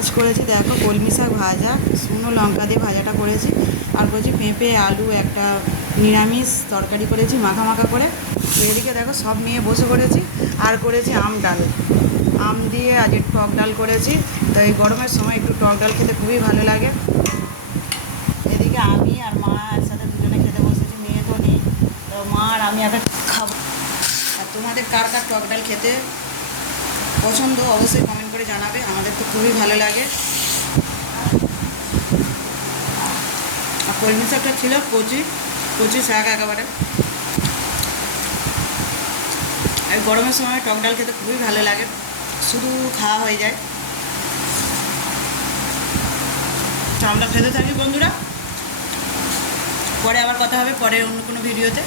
আজ করেছি দেখো কলমি শাক ভাজা, শুকনো লঙ্কা দিয়ে ভাজাটা করেছি। আর করেছি পেঁপে আলু একটা নিরামিষ তরকারি করেছি মাখা মাখা করে। তো এদিকে দেখো সব নিয়ে বসে পড়েছি। আর করেছি আম ডাল, আম দিয়ে আজ একটু টক ডাল করেছি। তো এই গরমের সময় একটু টক ডাল খেতে খুবই ভালো লাগে। এদিকে আমি আর মা একসাথে দুজনে খেতে বসেছি, মেয়ে তো নেই। তো মা আর আমি একটা খাবো। আর তোমাদের কার কার টক ডাল খেতে পছন্দ অবশ্যই কমেন্ট করে জানাবে, আমাদের তো খুবই ভালো লাগে। আর কলমি শাকটা ছিল কচি কচি শাক একেবারে। আর গরমের সময় টক ডাল খেতে খুবই ভালো লাগে, শুধু খাওয়া হয়ে যায়। তো আমরা খেতে থাকি বন্ধুরা, পরে আবার কথা হবে পরে অন্য কোনো ভিডিওতে।